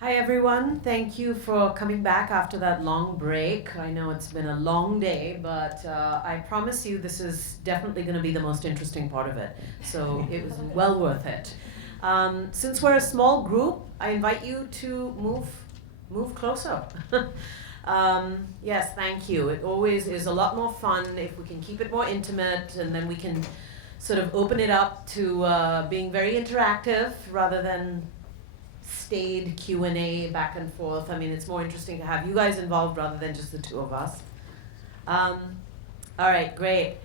Hi everyone, thank you for coming back after that long break. I know it's been a long day, but I promise you this is definitely going to be the most interesting part of it. So it was well worth it. Since we're a small group, I invite you to move closer. Yes, thank you. It always is a lot more fun if we can keep it more intimate, and then we can sort of open it up to being very interactive rather than staid Q&A back and forth. I mean, it's more interesting to have you guys involved rather than just the two of us. All right, great.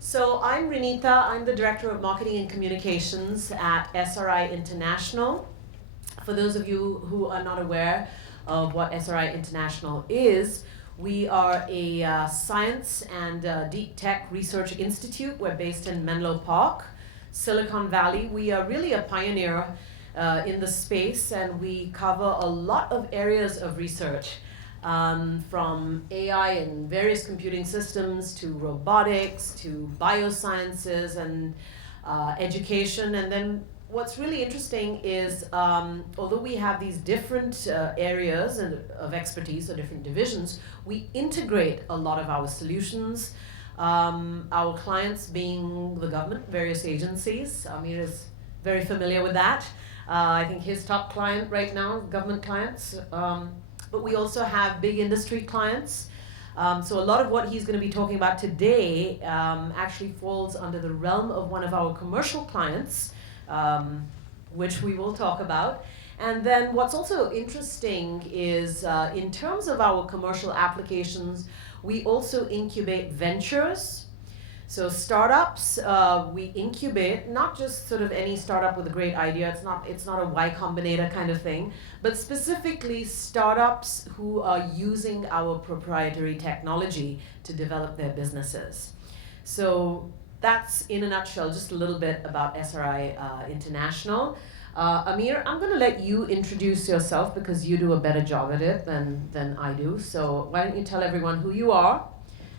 So I'm Reenita. I'm the Director of Marketing and Communications at SRI International. For those of you who are not aware of what SRI International is, we are a science and deep tech research institute. We're based in Menlo Park, Silicon Valley. We are really a pioneer in the space, and we cover a lot of areas of research, from AI and various computing systems to robotics to biosciences and education. And then what's really interesting is, although we have these different areas of expertise or different divisions, we integrate a lot of our solutions. Our clients being the government, various agencies. Amir is very familiar with that. I think his top client right now, government clients. But we also have big industry clients. So a lot of what he's going to be talking about today actually falls under the realm of one of our commercial clients, which we will talk about. And then what's also interesting is in terms of our commercial applications, we also incubate ventures. So startups, we incubate not just sort of any startup with a great idea. It's not a Y Combinator kind of thing, but specifically startups who are using our proprietary technology to develop their businesses. So that's in a nutshell just a little bit about SRI International. Amir, I'm going to let you introduce yourself because you do a better job at it than I do. So why don't you tell everyone who you are,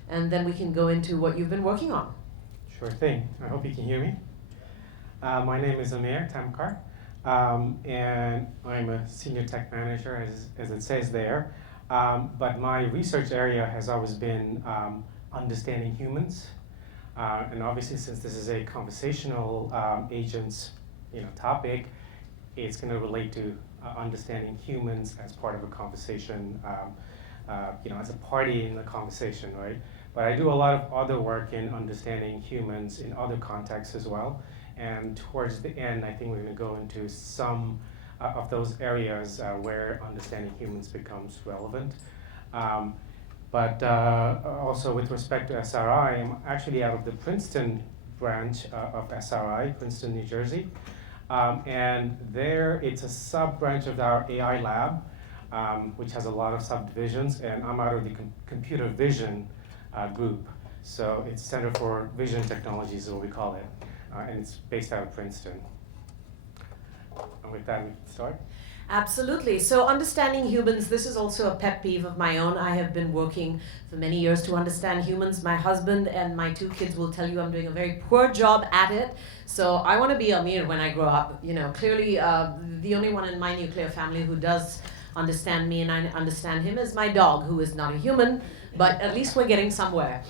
and then we can go into what you've been working on. Sure thing. I hope you can hear me. My name is Amir Tamrakar, and I'm a senior tech manager, as it says there. But my research area has always been understanding humans. And obviously, since this is a conversational agents topic, it's going to relate to understanding humans as part of a conversation, as a party in the conversation, right? But I do a lot of other work in understanding humans in other contexts as well. And towards the end, I think we're going to go into some of those areas where understanding humans becomes relevant. But also with respect to SRI, I'm actually out of the Princeton branch of SRI, Princeton, New Jersey. And there it's a sub-branch of our AI lab, which has a lot of subdivisions, and I'm out of the computer vision group. So it's Center for Vision Technologies is what we call it, and it's based out of Princeton. And with that, we can start. Absolutely. So understanding humans, this is also a pet peeve of my own. I have been working for many years to understand humans. My husband and my two kids will tell you I'm doing a very poor job at it. So I want to be Amir when I grow up. Clearly the only one in my nuclear family who does understand me and I understand him is my dog, who is not a human, but at least we're getting somewhere.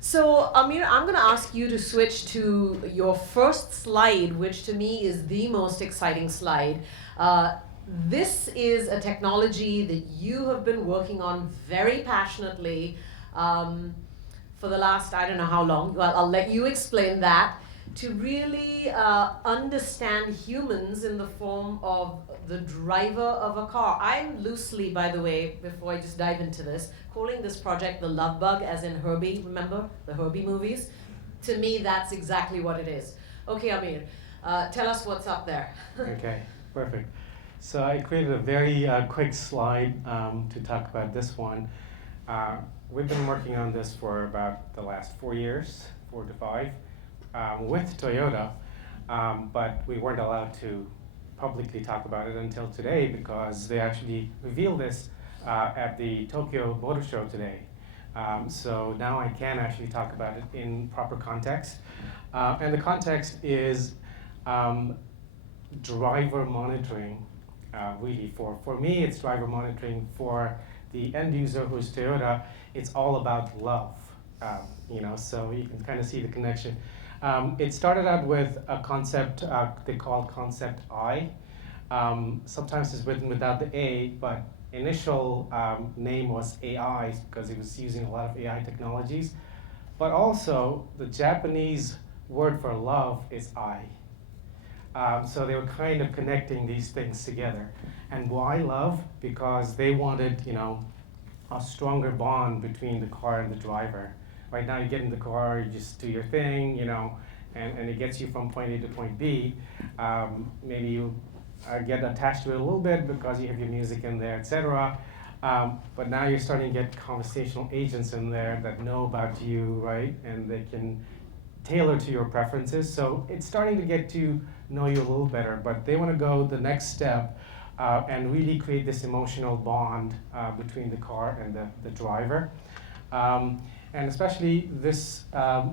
So Amir, I'm going to ask you to switch to your first slide, which to me is the most exciting slide. This is a technology that you have been working on very passionately for the last, I don't know how long. Well, I'll let you explain that. To really understand humans in the form of the driver of a car. I'm loosely, by the way, before I just dive into this, calling this project the Love Bug, as in Herbie, remember? The Herbie movies? To me, that's exactly what it is. Okay, Amir, tell us what's up there. Okay, perfect. So I created a very quick slide to talk about this one. We've been working on this for about the last 4 years, 4 to 5. With Toyota, but we weren't allowed to publicly talk about it until today because they actually revealed this at the Tokyo Motor Show today. So now I can actually talk about it in proper context. And the context is driver monitoring really. For me, it's driver monitoring. For the end user who's Toyota, it's all about love. So you can kind of see the connection. It started out with a concept they call concept I. Sometimes it's written without the A, but initial name was AI because it was using a lot of AI technologies. But also, the Japanese word for love is I. So they were kind of connecting these things together. And why love? Because they wanted, a stronger bond between the car and the driver. Right now, you get in the car, you just do your thing, and it gets you from point A to point B. Maybe you get attached to it a little bit because you have your music in there, etc. But now you're starting to get conversational agents in there that know about you, right? And they can tailor to your preferences. So it's starting to get to know you a little better, but they want to go the next step and really create this emotional bond between the car and the driver. And especially this,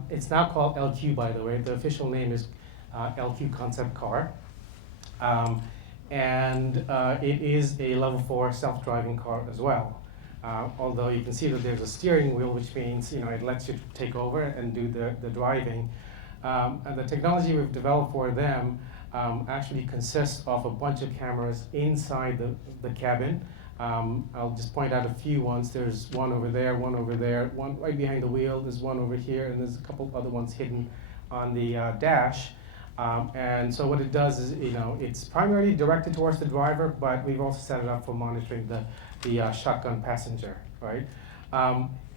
it's now called LQ, by the way. The official name is LQ Concept Car. And it is a level 4 self-driving car as well. Although you can see that there's a steering wheel, which means it lets you take over and do the driving. And the technology we've developed for them actually consists of a bunch of cameras inside the cabin. I'll just point out a few ones. There's one over there, one right behind the wheel. There's one over here, and there's a couple other ones hidden on the dash. And so what it does is, it's primarily directed towards the driver, but we've also set it up for monitoring the shotgun passenger, right?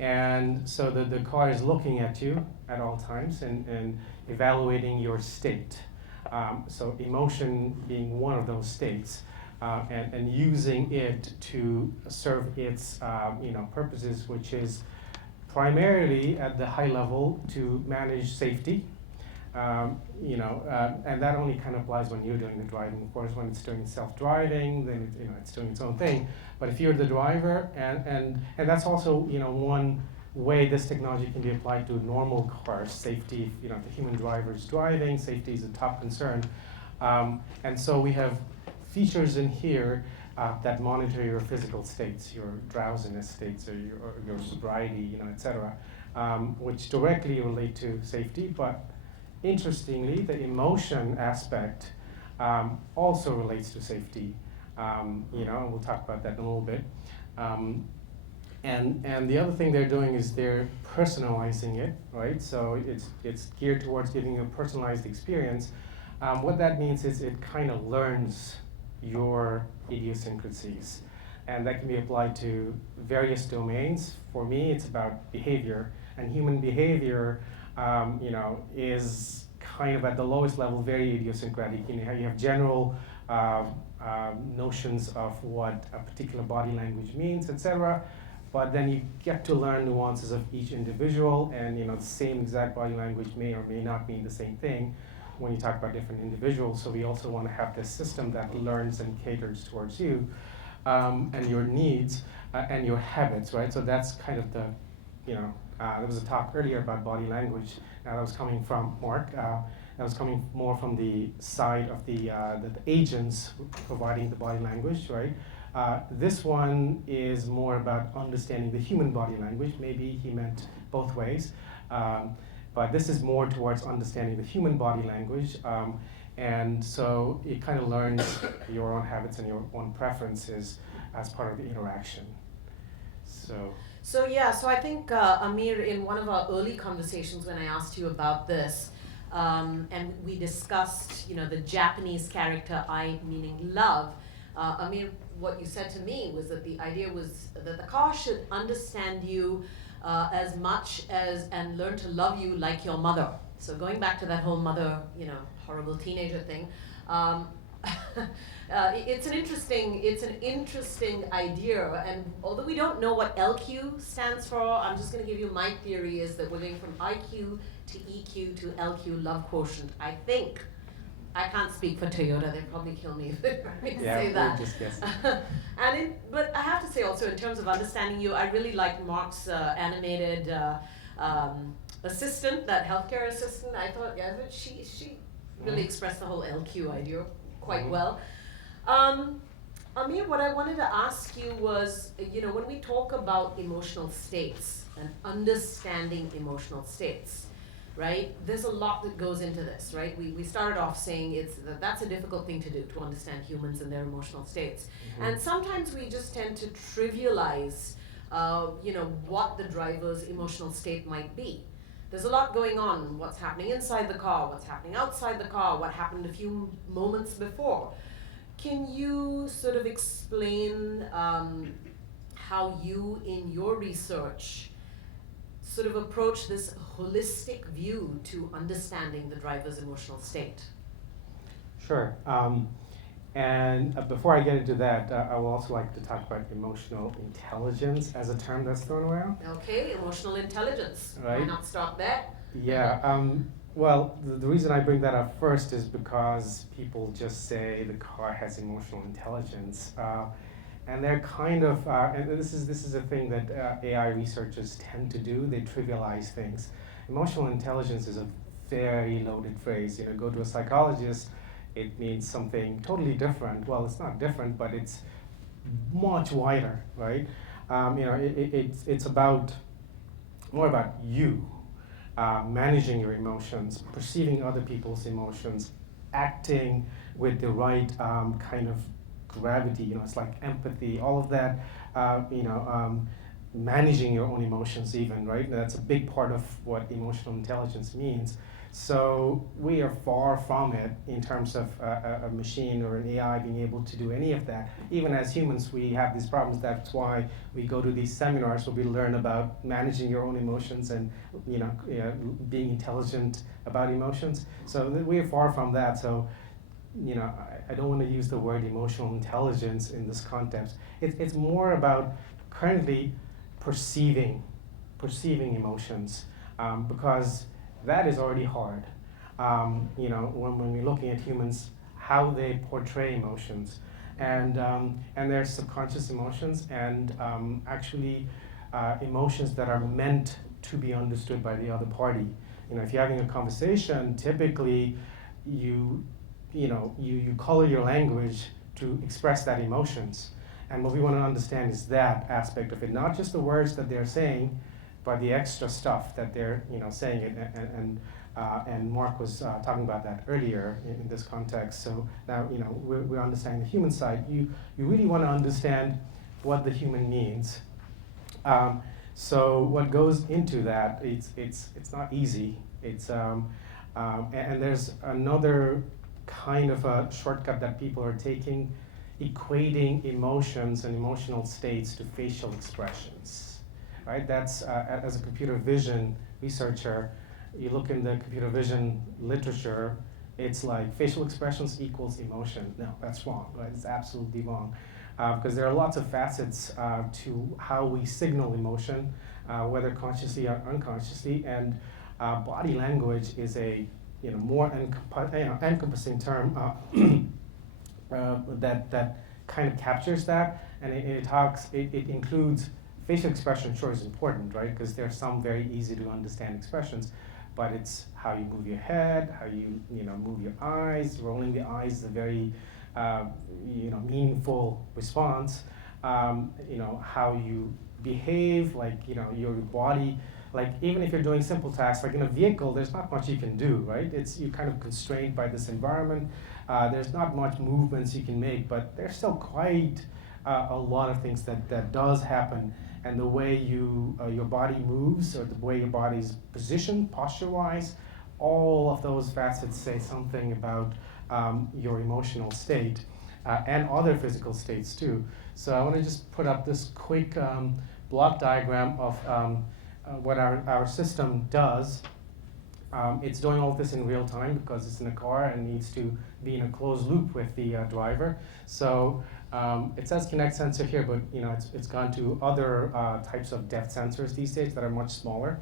And so the car is looking at you at all times and evaluating your state. So emotion being one of those states, and using it to serve its purposes, which is primarily at the high level to manage safety. And that only kind of applies when you're doing the driving. Of course, when it's doing self-driving, then it's doing its own thing. But if you're the driver, and that's also one way this technology can be applied to normal cars, safety. If the human driver is driving, safety is a top concern. And so we have features in here that monitor your physical states, your drowsiness states, or your sobriety, etc., which directly relate to safety, but interestingly, the emotion aspect also relates to safety. And we'll talk about that in a little bit. And the other thing they're doing is they're personalizing it, right? So it's geared towards giving you a personalized experience. What that means is it kind of learns your idiosyncrasies, and that can be applied to various domains. For me, it's about behavior, and human behavior is kind of at the lowest level very idiosyncratic. You have general notions of what a particular body language means, etc. But then you get to learn nuances of each individual, and the same exact body language may or may not mean the same thing when you talk about different individuals. So we also want to have this system that learns and caters towards you and your needs and your habits, right? So that's kind of the, there was a talk earlier about body language. Now that was coming from Mark. That was coming more from the side of the agents providing the body language, right? This one is more about understanding the human body language. Maybe he meant both ways. But this is more towards understanding the human body language. And so it kind of learns your own habits and your own preferences as part of the interaction. So I think, Amir, in one of our early conversations when I asked you about this, and we discussed, the Japanese character I, meaning love, Amir, what you said to me was that the idea was that the car should understand you as much as and learn to love you like your mother. So going back to that whole mother, horrible teenager thing, it's an interesting idea. And although we don't know what LQ stands for, I'm just going to give you my theory is that we're going from IQ to EQ to LQ, love quotient. I think. I can't speak for Toyota. They'd probably kill me if they heard me say that. Just guess. But I have to say also, in terms of understanding you, I really like Mark's animated assistant, that healthcare assistant. I thought, that she really expressed the whole LQ idea quite well. Amir, what I wanted to ask you was, when we talk about emotional states and understanding emotional states, right? There's a lot that goes into this, right? We started off saying that's a difficult thing to do, to understand humans and their emotional states. Mm-hmm. And sometimes we just tend to trivialize, what the driver's emotional state might be. There's a lot going on. What's happening inside the car, what's happening outside the car, what happened a few moments before. Can you sort of explain how you, in your research, sort of approach this holistic view to understanding the driver's emotional state? Sure. And before I get into that, I would also like to talk about emotional intelligence as a term that's thrown around. Okay, emotional intelligence. Right. Why not start there? Yeah. Well, the reason I bring that up first is because people just say the car has emotional intelligence, and they're kind of, and this is a thing that AI researchers tend to do. They trivialize things. Emotional intelligence is a very loaded phrase. Go to a psychologist, it means something totally different. Well, it's not different, but it's much wider, right? It's about more about you. Managing your emotions, perceiving other people's emotions, acting with the right kind of gravity. It's like empathy, all of that. Managing your own emotions, even, right? That's a big part of what emotional intelligence means. So we are far from it in terms of a machine or an AI being able to do any of that. Even as humans, we have these problems. That's why we go to these seminars where we learn about managing your own emotions and being intelligent about emotions. So we are far from that. So I don't want to use the word emotional intelligence in this context. It's more about currently perceiving emotions, because that is already hard. When we're looking at humans, how they portray emotions, and there's subconscious emotions and actually emotions that are meant to be understood by the other party. If you're having a conversation, typically you color your language to express that emotions. And what we want to understand is that aspect of it, not just the words that they're saying, but the extra stuff that they're saying it. And Mark was talking about that earlier in this context. So now we're understanding the human side. You really want to understand what the human means. So what goes into that? It's not easy. And there's another kind of a shortcut that people are taking, equating emotions and emotional states to facial expressions, right? That's, as a computer vision researcher, you look in the computer vision literature, it's like facial expressions equals emotion. No, that's wrong, right? It's absolutely wrong. Because there are lots of facets to how we signal emotion, whether consciously or unconsciously, and body language is a more encompassing term that kind of captures that, and it includes facial expression. Sure, is important, right? Because there are some very easy to understand expressions, but it's how you move your head, how you move your eyes. Rolling the eyes is a very meaningful response. How you behave, like your body. Like even if you're doing simple tasks, like in a vehicle, there's not much you can do, right? You're kind of constrained by this environment. There's not much movements you can make, but there's still quite a lot of things that does happen. And the way your body moves, or the way your body's positioned, posture-wise, all of those facets say something about your emotional state and other physical states too. So I want to just put up this quick block diagram of what our system does. It's doing all of this in real time because it's in a car and needs to be in a closed loop with the driver. So it says Kinect sensor here, but it's gone to other types of depth sensors these days that are much smaller.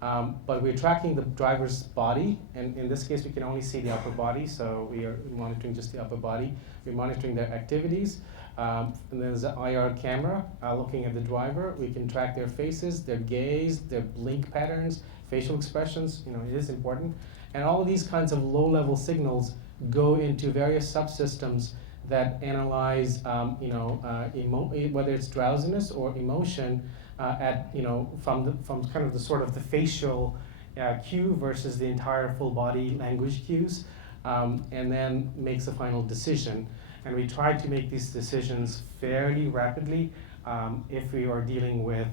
But we're tracking the driver's body, and in this case we can only see the upper body, so we are monitoring just the upper body. We're monitoring their activities. And there's an IR camera looking at the driver. We can track their faces, their gaze, their blink patterns, facial expressions. It is important. And all of these kinds of low-level signals go into various subsystems that analyze, whether it's drowsiness or emotion, from kind of the sort of the facial cue versus the entire full body language cues, and then makes a final decision. And we try to make these decisions fairly rapidly if we are dealing with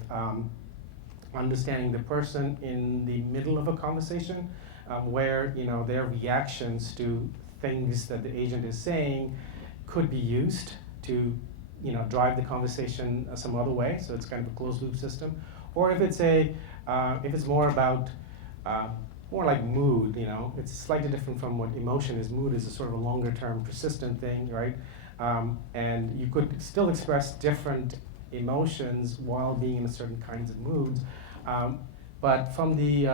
understanding the person in the middle of a conversation, where their reactions to things that the agent is saying could be used to drive the conversation some other way. So it's kind of a closed loop system. Or if it's more about more like mood, it's slightly different from what emotion is. Mood is a sort of a longer term persistent thing, right? And you could still express different emotions while being in a certain kinds of moods. But from the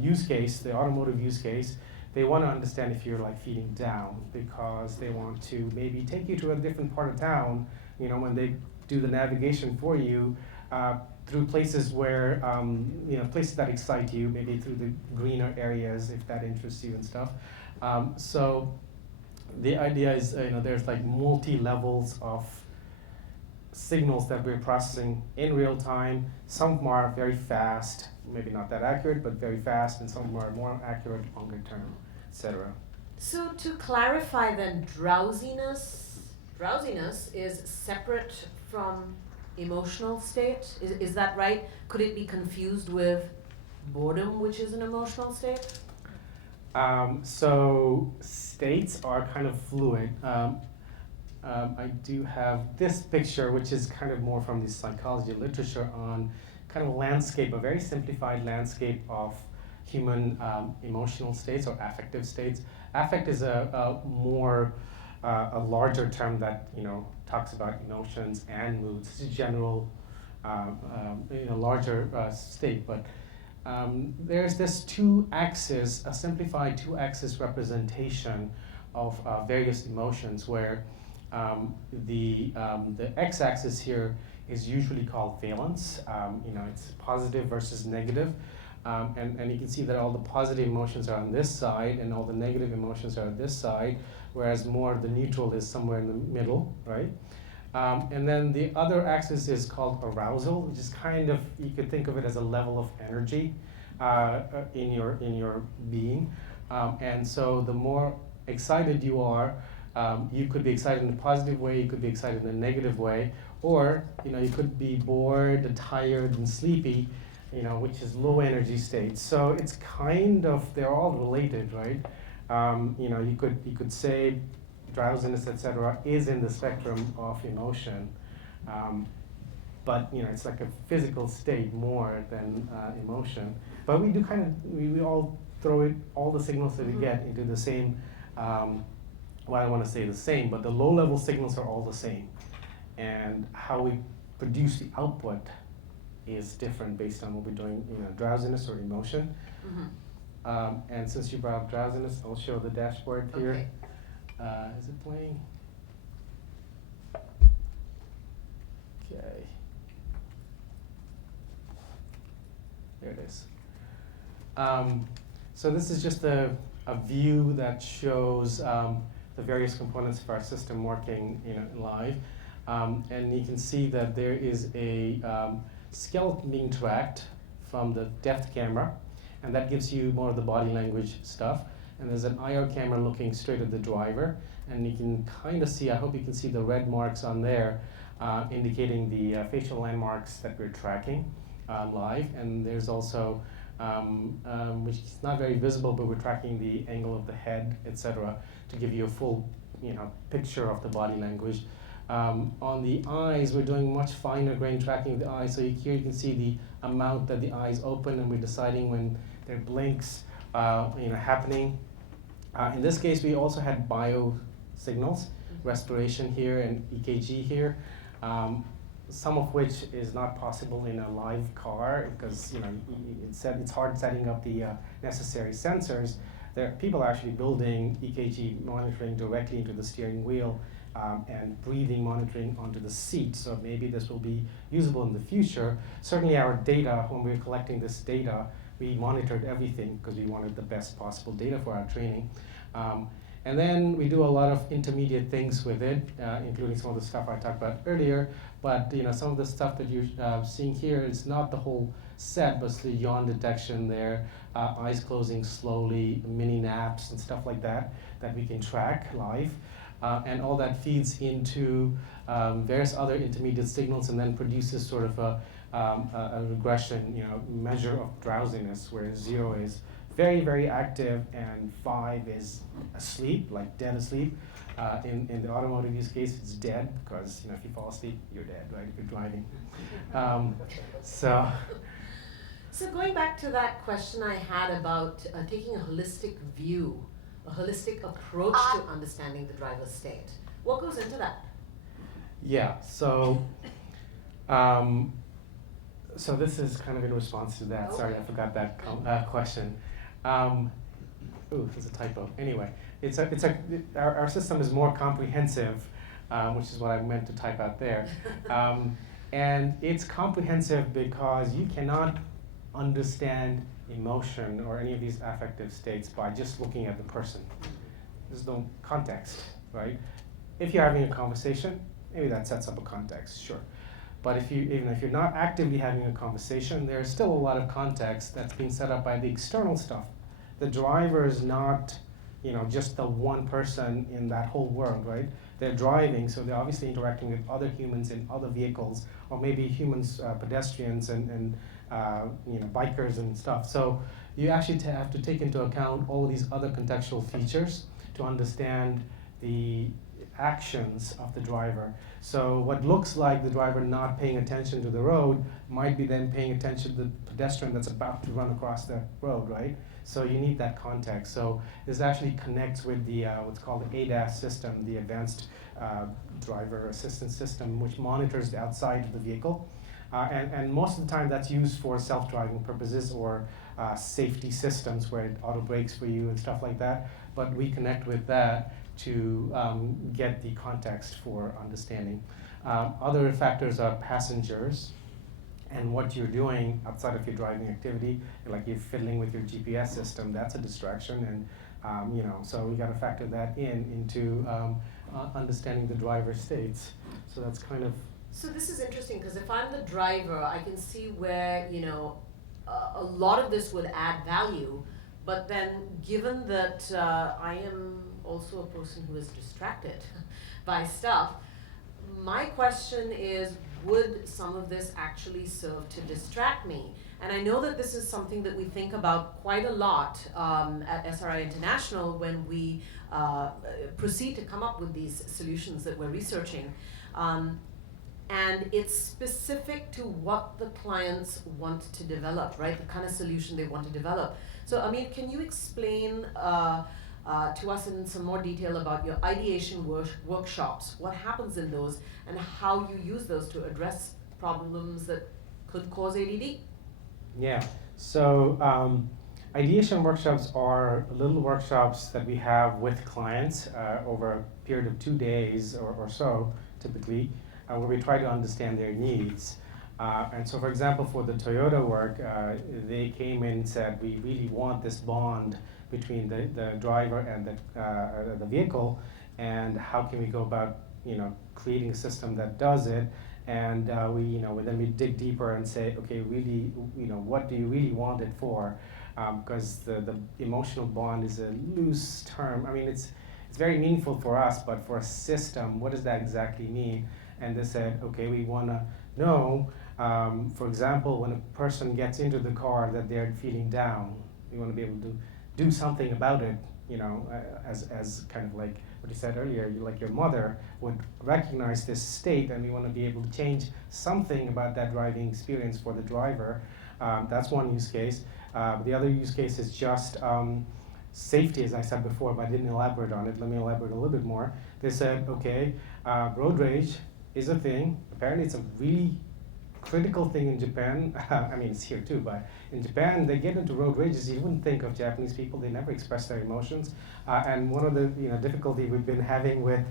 use case, the automotive use case, they want to understand if you're like feeling down, because they want to maybe take you to a different part of town, when they do the navigation for you, through places where, places that excite you, maybe through the greener areas if that interests you and stuff. So the idea is, there's like multi-levels of signals that we're processing in real time. Some are very fast, maybe not that accurate, but very fast, and some are more accurate longer term, etc. So to clarify then, drowsiness is separate from emotional state. Is that right? Could it be confused with boredom, which is an emotional state? So states are kind of fluid. I do have this picture, which is kind of more from the psychology literature on kind of a landscape, a very simplified landscape of human emotional states or affective states. Affect is a larger term that talks about emotions and moods. It's a general, larger state, but there's this a simplified two-axis representation of various emotions, where the x-axis here is usually called valence. It's positive versus negative. And you can see that all the positive emotions are on this side and all the negative emotions are on this side, whereas more the neutral is somewhere in the middle, right? And then the other axis is called arousal, which is kind of, you could think of it as a level of energy in your being. And so the more excited you are, you could be excited in a positive way, you could be excited in a negative way, or you could be bored, tired, and sleepy, which is low energy states. So it's kind of, they're all related, right? You could say drowsiness, etc., is in the spectrum of emotion, but it's like a physical state more than emotion. But we do we all throw all the signals that we get into the same. Well, I don't want to say the same, but the low-level signals are all the same, and how we produce the output is different based on what we're doing, drowsiness or emotion. Mm-hmm. And since you brought up drowsiness, I'll show the dashboard here. Okay. Is it playing? Okay. There it is. So this is just a view that shows the various components of our system working live. And you can see that there is a skeleton being tracked from the depth camera, and that gives you more of the body language stuff. And there's an IR camera looking straight at the driver, and you can kind of see, I hope you can see the red marks on there, indicating the facial landmarks that we're tracking live. And there's also, which is not very visible, but we're tracking the angle of the head, etc., to give you a full picture of the body language. On the eyes, we're doing much finer grain tracking of the eyes. So here you can see the amount that the eyes open, and we're deciding when there are blinks happening. In this case, we also had bio signals, respiration here and EKG here, some of which is not possible in a live car because it's hard setting up the necessary sensors. There are people actually building EKG monitoring directly into the steering wheel and breathing monitoring onto the seat. So maybe this will be usable in the future. Certainly our data, when we were collecting this data, we monitored everything because we wanted the best possible data for our training. And then we do a lot of intermediate things with it, including some of the stuff I talked about earlier. But some of the stuff that you're seeing here is not the whole set, but it's the yawn detection there, eyes closing slowly, mini naps and stuff like that we can track live. And all that feeds into various other intermediate signals and then produces sort of a regression, measure of drowsiness, where 0 is very, very active and 5 is asleep, like dead asleep. In the automotive use case, it's dead because if you fall asleep, you're dead, right? If you're driving. So going back to that question I had about taking a holistic view, a holistic approach to understanding the driver's state. What goes into that? Yeah, so this is kind of in response to that. Okay. Sorry, I forgot that question. Ooh, there's a typo. Anyway, our system is more comprehensive, which is what I meant to type out there. And it's comprehensive because you cannot understand emotion or any of these affective states by just looking at the person. There's no context, right? If you're having a conversation, maybe that sets up a context, sure. But even if you're not actively having a conversation, there's still a lot of context that's being set up by the external stuff. The driver is not, just the one person in that whole world, right? They're driving, so they're obviously interacting with other humans in other vehicles, or maybe humans, pedestrians and bikers and stuff. So you actually have to take into account all these other contextual features to understand the actions of the driver. So what looks like the driver not paying attention to the road might be then paying attention to the pedestrian that's about to run across the road, right? So you need that context. So this actually connects with the what's called the ADAS system, the Advanced Driver Assistance System, which monitors the outside of the vehicle. And most of the time that's used for self-driving purposes or safety systems where it auto brakes for you and stuff like that. But we connect with that to get the context for understanding. Other factors are passengers and what you're doing outside of your driving activity, like you're fiddling with your GPS system, that's a distraction, and so we got to factor that into understanding the driver states. So that's kind of. So this is interesting because if I'm the driver, I can see where a lot of this would add value, but then given that I am also a person who is distracted by stuff, my question is, would some of this actually serve to distract me? And I know that this is something that we think about quite a lot at SRI International when we proceed to come up with these solutions that we're researching. And it's specific to what the clients want to develop, right? The kind of solution they want to develop. So Amir, can you explain to us in some more detail about your ideation workshops, what happens in those, and how you use those to address problems that could cause ADD? Yeah, so ideation workshops are little workshops that we have with clients over a period of 2 days or so, typically, where we try to understand their needs. And so, for example, for the Toyota work, they came in and said, we really want this bond between the driver and the vehicle, and how can we go about creating a system that does it. And then we dig deeper and say, okay, really, what do you really want it for? Because the emotional bond is a loose term. I mean, it's very meaningful for us, but for a system, what does that exactly mean? And they said, okay, we want to know, for example, when a person gets into the car that they're feeling down, we want to be able to do something about it, as kind of like what you said earlier, like your mother would recognize this state, and we want to be able to change something about that driving experience for the driver. That's one use case. The other use case is just safety, as I said before, but I didn't elaborate on it. Let me elaborate a little bit more. They said, okay, road rage is a thing. Apparently it's a really critical thing in Japan. I mean, it's here too, but in Japan, they get into road rages. You wouldn't think of Japanese people. They never express their emotions. And one of the difficulty we've been having with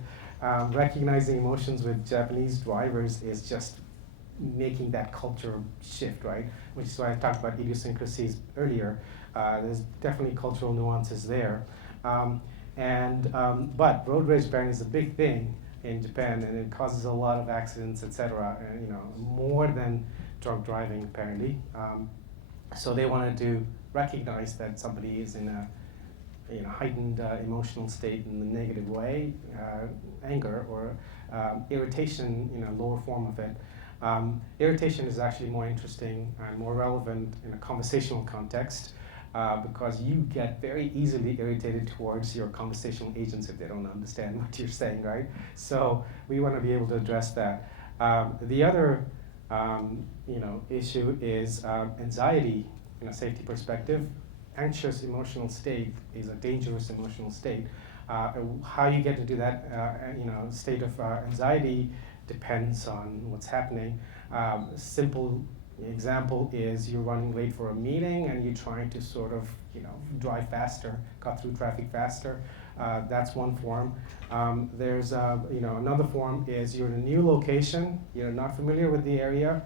recognizing emotions with Japanese drivers is just making that culture shift, right? Which is why I talked about idiosyncrasies earlier. There's definitely cultural nuances there. But road rage apparently is a big thing in Japan, and it causes a lot of accidents, etc. And more than drunk driving apparently. So they wanted to recognize that somebody is in a heightened emotional state in a negative way, anger or irritation, lower form of it. Irritation is actually more interesting and more relevant in a conversational context because you get very easily irritated towards your conversational agents if they don't understand what you're saying, right? So we want to be able to address that. The other issue is anxiety in a safety perspective. Anxious emotional state is a dangerous emotional state. How you get into that state of anxiety depends on what's happening. Simple example is you're running late for a meeting and you're trying to sort of drive faster, cut through traffic faster. That's one form. There's another form is you're in a new location, you're not familiar with the area,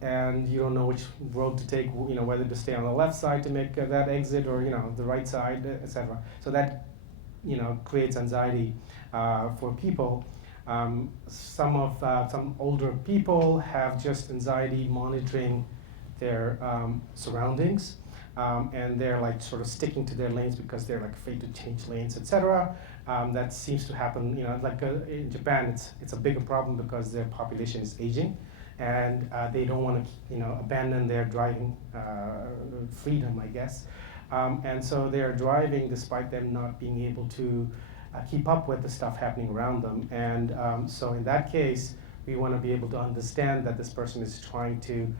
and you don't know which road to take, whether to stay on the left side to make that exit or the right side, etc. So that creates anxiety for people. Some older people have just anxiety monitoring their surroundings, and they're like sort of sticking to their lanes because they're like afraid to change lanes, etc. That seems to happen, in Japan, it's a bigger problem because their population is aging. And they don't want to, abandon their driving freedom, I guess. And so they are driving despite them not being able to keep up with the stuff happening around them. And so in that case, we want to be able to understand that this person is trying to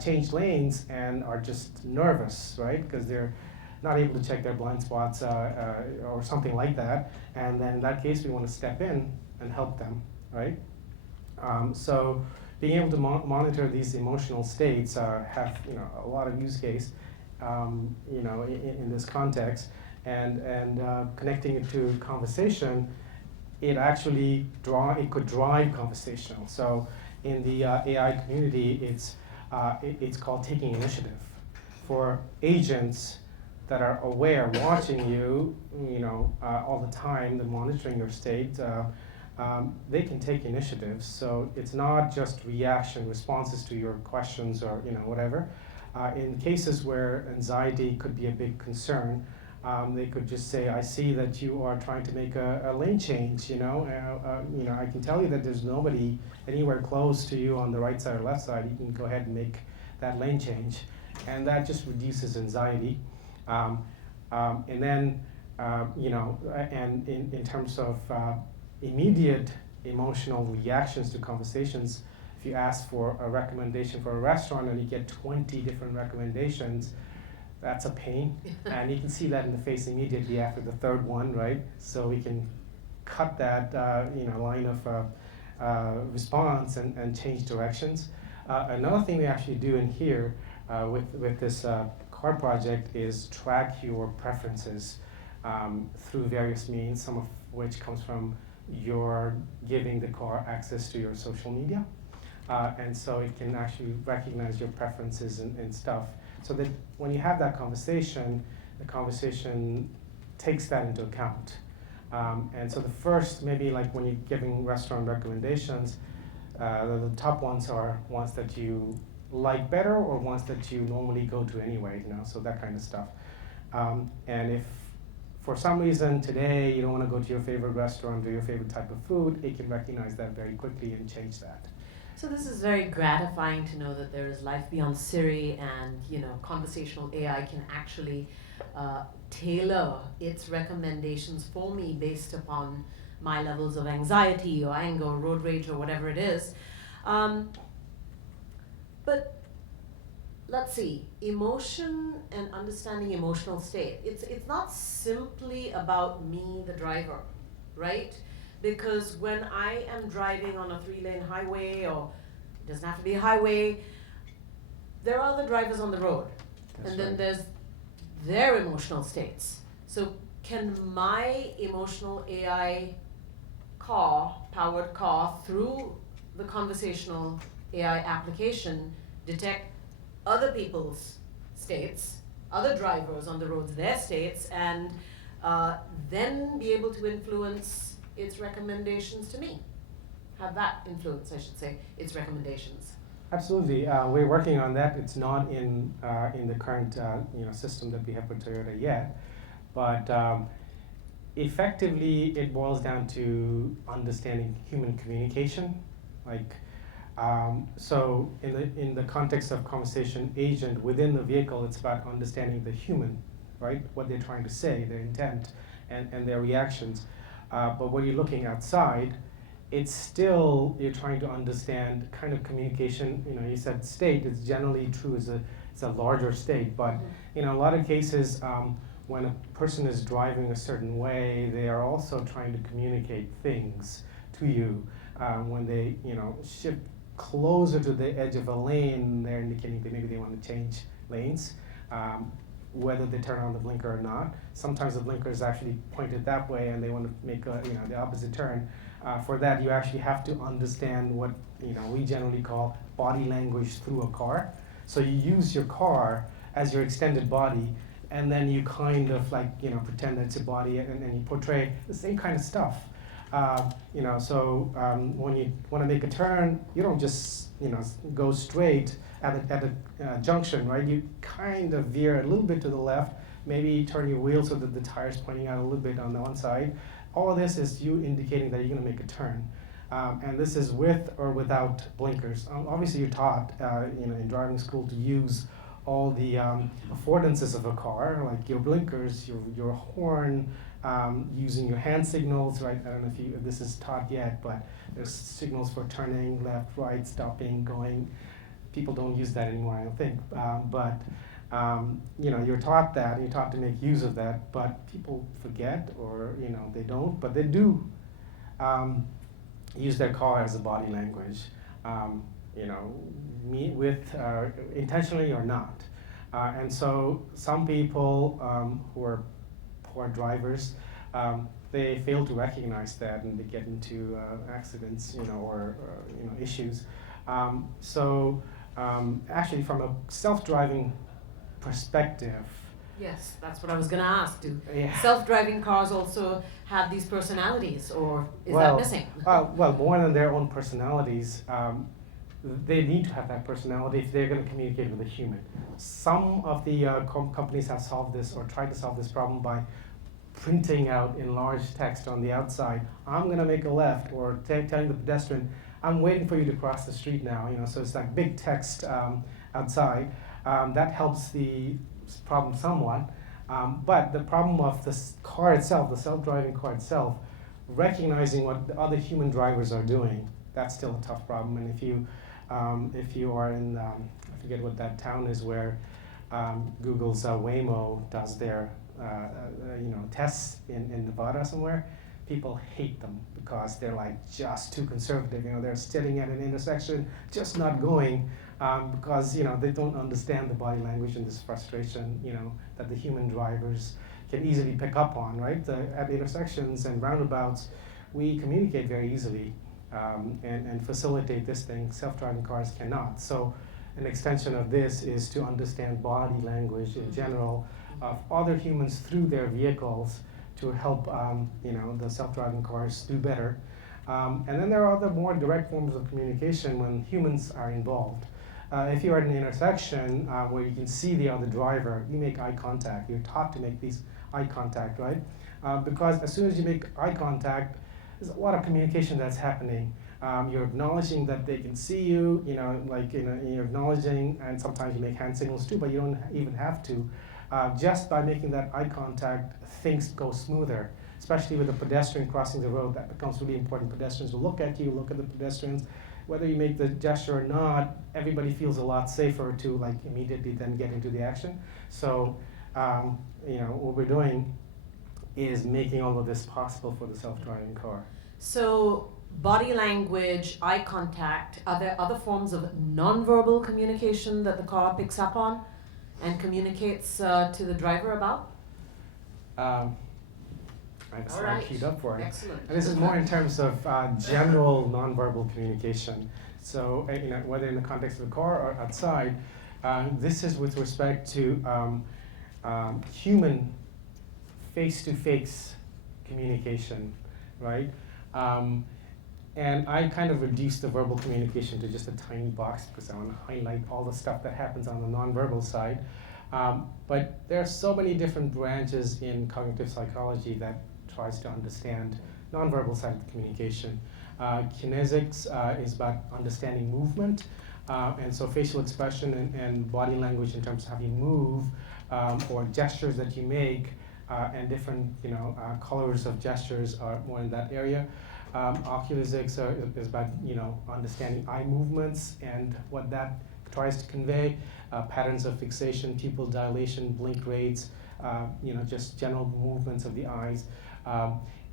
change lanes and are just nervous, right? Because they're not able to check their blind spots or something like that. And then in that case, we want to step in and help them, right? So being able to monitor these emotional states have a lot of use case in this context, and connecting it to conversation, it actually could drive conversational. So in the AI community, it's called taking initiative. For agents that are aware, watching you, all the time, they're monitoring your state. They can take initiatives, so it's not just responses to your questions or whatever. In cases where anxiety could be a big concern, they could just say, "I see that you are trying to make a lane change. I can tell you that there's nobody anywhere close to you on the right side or left side. You can go ahead and make that lane change," and that just reduces anxiety. And then, and in terms of immediate emotional reactions to conversations, if you ask for a recommendation for a restaurant and you get 20 different recommendations, that's a pain. And you can see that in the face immediately after the third one, right? So we can cut that line of response and change directions. Another thing we actually do in here with this car project is track your preferences through various means, some of which comes from your giving the car access to your social media. And so it can actually recognize your preferences and stuff. So that when you have that conversation, the conversation takes that into account. And so the first, maybe like when you're giving restaurant recommendations, the top ones are ones that you like better or ones that you normally go to anyway, so that kind of stuff. And if for some reason today you don't want to go to your favorite restaurant or your favorite type of food, it can recognize that very quickly and change that. So this is very gratifying to know that there is life beyond Siri, and conversational AI can actually tailor its recommendations for me based upon my levels of anxiety or anger or road rage or whatever it is. But let's see, emotion and understanding emotional state. It's not simply about me, the driver, right? Because when I am driving on a 3-lane highway, or it doesn't have to be a highway, there are other drivers on the road. That's and then right. there's their emotional states. So can my emotional AI powered car, through the conversational AI application, detect other people's states, other drivers on the roads, their states, and then be able to influence its recommendations to me. Have that influence, I should say, its recommendations. Absolutely, we're working on that. It's not in the current system that we have for Toyota yet, but effectively it boils down to understanding human communication. Like, so in the context of conversation agent within the vehicle, it's about understanding the human, right? What they're trying to say, their intent, and their reactions. But when you're looking outside, it's still, you're trying to understand kind of communication. You said state is generally true as it's a larger state, but in a lot of cases, when a person is driving a certain way, they are also trying to communicate things to you. When they shift closer to the edge of a lane, they're indicating that maybe they want to change lanes. Whether they turn on the blinker or not. Sometimes the blinker is actually pointed that way and they want to make the opposite turn. For that, you actually have to understand what we generally call body language through a car. So you use your car as your extended body, and then you kind of pretend that it's a body, and then you portray the same kind of stuff. So when you want to make a turn, you don't just go straight at a junction, right? You kind of veer a little bit to the left, maybe turn your wheel so that the tire's pointing out a little bit on the one side. All of this is you indicating that you're going to make a turn. And this is with or without blinkers. Obviously, you're taught in driving school to use all the affordances of a car, like your blinkers, your horn, using your hand signals, right? I don't know if this is taught yet, but there's signals for turning, left, right, stopping, going. People don't use that anymore, I don't think. You're taught that, you're taught to make use of that, but people forget, or they don't, but they do use their car as a body language, intentionally or not. And so some people who are poor drivers, they fail to recognize that, and they get into accidents, or issues. Actually, from a self-driving perspective. Yes, that's what I was going to ask. Do Yeah. self-driving cars also have these personalities, or is that missing? Well, more than their own personalities, they need to have that personality if they're going to communicate with a human. Some of the companies have solved this or tried to solve this problem by printing out in large text on the outside, I'm going to make a left, or telling the pedestrian, I'm waiting for you to cross the street now. So it's like big text outside. That helps the problem somewhat. But the problem of the car itself, the self-driving car itself, recognizing what the other human drivers are doing, that's still a tough problem. And if you are in, I forget what that town is where Google's Waymo does their tests in Nevada somewhere, people hate them because they're just too conservative. They're sitting at an intersection, just not going, because they don't understand the body language and this frustration that the human drivers can easily pick up on. Right, at intersections and roundabouts, we communicate very easily and facilitate this thing. Self-driving cars cannot. So an extension of this is to understand body language in general of other humans through their vehicles to help the self-driving cars do better. And then there are other more direct forms of communication when humans are involved. If you're at an intersection where you can see the other driver, you make eye contact. You're taught to make these eye contact, right? Because as soon as you make eye contact, there's a lot of communication that's happening. You're acknowledging that they can see you, you're acknowledging, and sometimes you make hand signals too, but you don't even have to. Just by making that eye contact, things go smoother, especially with a pedestrian crossing the road. That becomes really important. Pedestrians will look at you, look at the pedestrians. Whether you make the gesture or not, everybody feels a lot safer to immediately then get into the action. So, what we're doing is making all of this possible for the self-driving car. So, body language, eye contact, are there other forms of nonverbal communication that the car picks up on and communicates to the driver about? I have a slide queued up for it. Excellent. And this is more in terms of general nonverbal communication. So, whether in the context of the car or outside, this is with respect to human face-to-face communication, right? And I kind of reduced the verbal communication to just a tiny box because I want to highlight all the stuff that happens on the nonverbal side. But there are so many different branches in cognitive psychology that tries to understand nonverbal side of the communication. Kinesics is about understanding movement, and so facial expression and body language in terms of how you move, or gestures that you make, and different colors of gestures are more in that area. Oculesics is about understanding eye movements and what that tries to convey, patterns of fixation, pupil dilation, blink rates, just general movements of the eyes.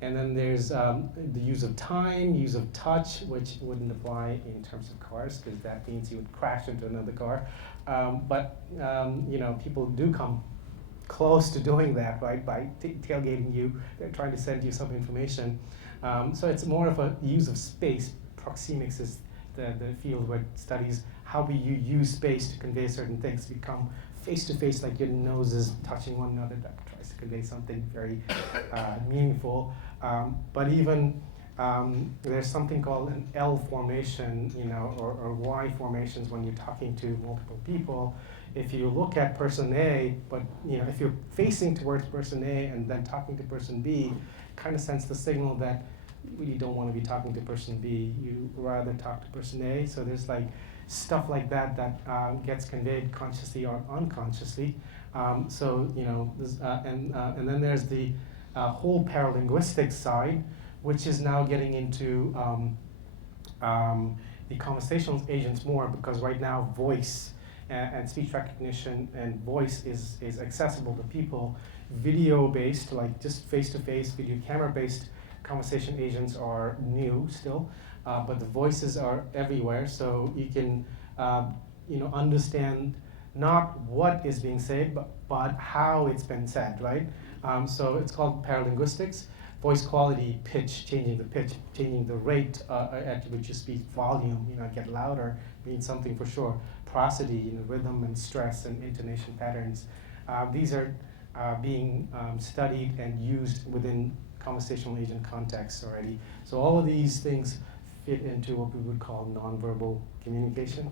And then there's the use of time, use of touch, which wouldn't apply in terms of cars because that means you would crash into another car. But people do come close to doing that, right? By tailgating you, they're trying to send you some information. So it's more of a use of space. Proxemics is the field where it studies how we use space to convey certain things. We come face to face, like your noses touching one another. That tries to convey something very meaningful. But even there's something called an L formation, or Y formations when you're talking to multiple people. If you look at person A, but if you're facing towards person A and then talking to person B, kind of sends the signal that you really don't want to be talking to person B. You rather talk to person A. So there's like stuff like that that gets conveyed consciously or unconsciously. And then there's the whole paralinguistic side, which is now getting into the conversational agents more, because right now voice and speech recognition and voice is accessible to people. Video-based, like just face-to-face, video camera-based conversation agents are new still, but the voices are everywhere, so you can understand not what is being said, but how it's been said, right? So it's called paralinguistics. Voice quality, pitch, changing the pitch, changing the rate at which you speak, volume, get louder, means something for sure. Prosody, rhythm and stress and intonation patterns. These are being studied and used within conversational agent contexts already. So all of these things fit into what we would call nonverbal communication.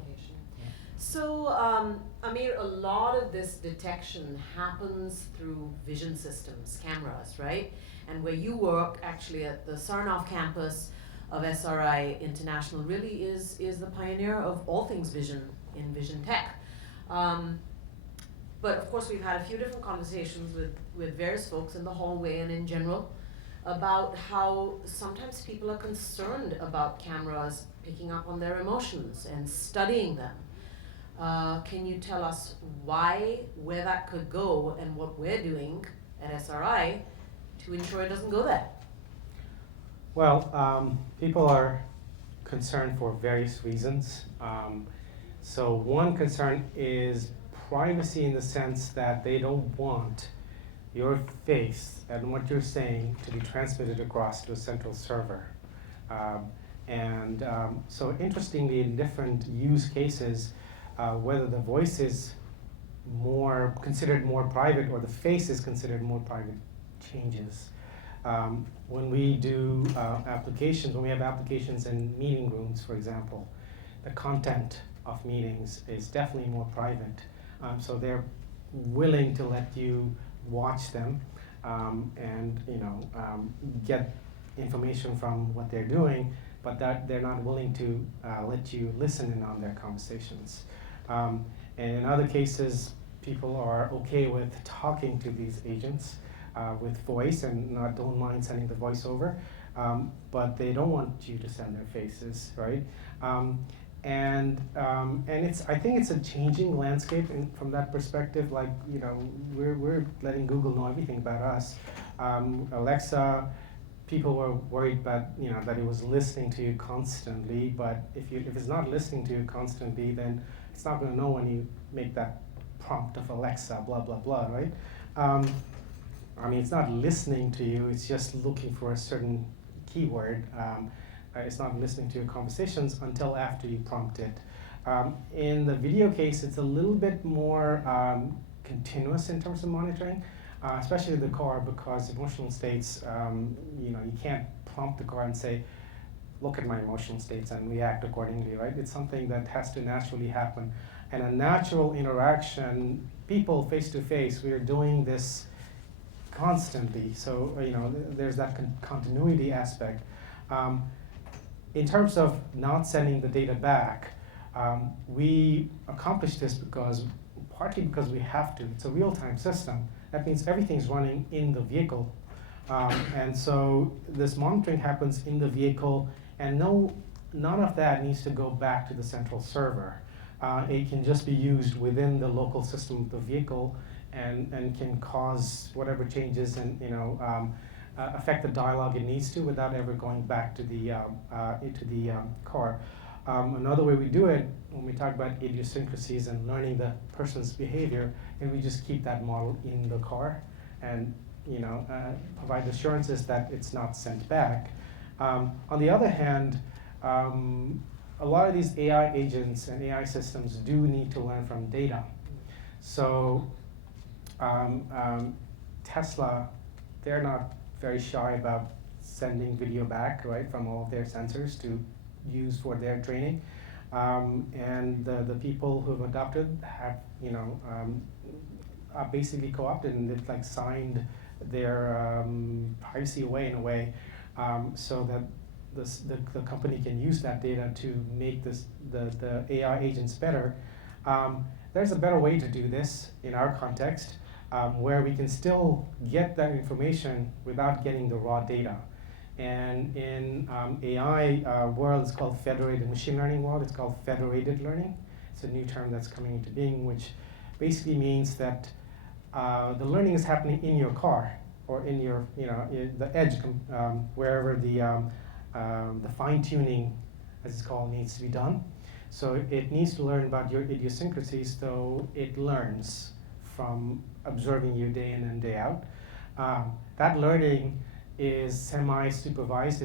So, Amir, a lot of this detection happens through vision systems, cameras, right? And where you work, actually at the Sarnoff campus of SRI International, really is the pioneer of all things vision in vision tech. But of course, we've had a few different conversations with various folks in the hallway and in general about how sometimes people are concerned about cameras picking up on their emotions and studying them. Can you tell us where that could go, and what we're doing at SRI to ensure it doesn't go there? Well, people are concerned for various reasons. So one concern is privacy, in the sense that they don't want your face and what you're saying to be transmitted across to a central server. So interestingly, in different use cases, whether the voice is considered more private or the face is considered more private changes. When we do applications, when we have applications in meeting rooms, for example, the content of meetings is definitely more private. So they're willing to let you watch them and get information from what they're doing, but that they're not willing to let you listen in on their conversations. And in other cases, people are okay with talking to these agents with voice and don't mind sending the voice over, but they don't want you to send their faces, right? I think it's a changing landscape from that perspective. Like, we're letting Google know everything about us. Alexa, people were worried about, that it was listening to you constantly, but if it's not listening to you constantly, then it's not going to know when you make that prompt of Alexa, blah, blah, blah, right? It's not listening to you, it's just looking for a certain keyword. It's not listening to your conversations until after you prompt it. In the video case, it's a little bit more continuous in terms of monitoring. especially the car, because emotional states, you can't prompt the car and say, look at my emotional states and react accordingly, right? It's something that has to naturally happen. And a natural interaction, people face to face, we are doing this constantly. So, there's that continuity aspect. In terms of not sending the data back, we accomplish this partly because we have to. It's a real-time system. That means everything's running in the vehicle. And so this monitoring happens in the vehicle, and none of that needs to go back to the central server. It can just be used within the local system of the vehicle and can cause whatever changes and affect the dialogue it needs to without ever going back to the car. Another way we do it, when we talk about idiosyncrasies and learning the person's behavior, and we just keep that model in the car and provide assurances that it's not sent back. On the other hand, a lot of these AI agents and AI systems do need to learn from data. So Tesla, they're not very shy about sending video back, right, from all of their sensors to use for their training. And the people who have adopted have, are basically co-opted, and they've like signed their privacy away in a way, so that the company can use that data to make the AI agents better. There's a better way to do this in our context, where we can still get that information without getting the raw data. And in AI world, it's called federated machine learning world. It's called federated learning. It's a new term that's coming into being, which basically means that the learning is happening in your car or in your, the edge, wherever the fine tuning, as it's called, needs to be done. So it needs to learn about your idiosyncrasies, so it learns from observing you day in and day out. That learning is semi-supervised.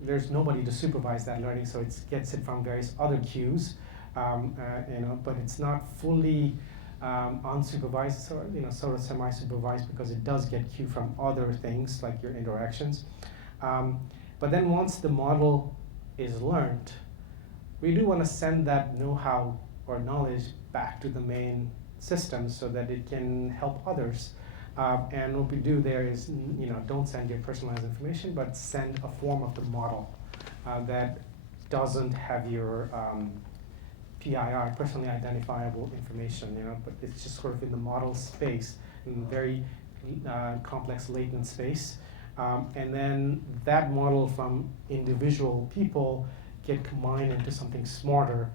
There's nobody to supervise that learning, so it gets it from various other cues, but it's not fully unsupervised, sort of semi-supervised, because it does get cue from other things like your interactions. But then once the model is learned, we do want to send that know-how or knowledge back to the main system so that it can help others. And what we do there is, don't send your personalized information, but send a form of the model that doesn't have your PII, personally identifiable information, but it's just sort of in the model space, in very complex latent space. And then that model from individual people get combined into something smarter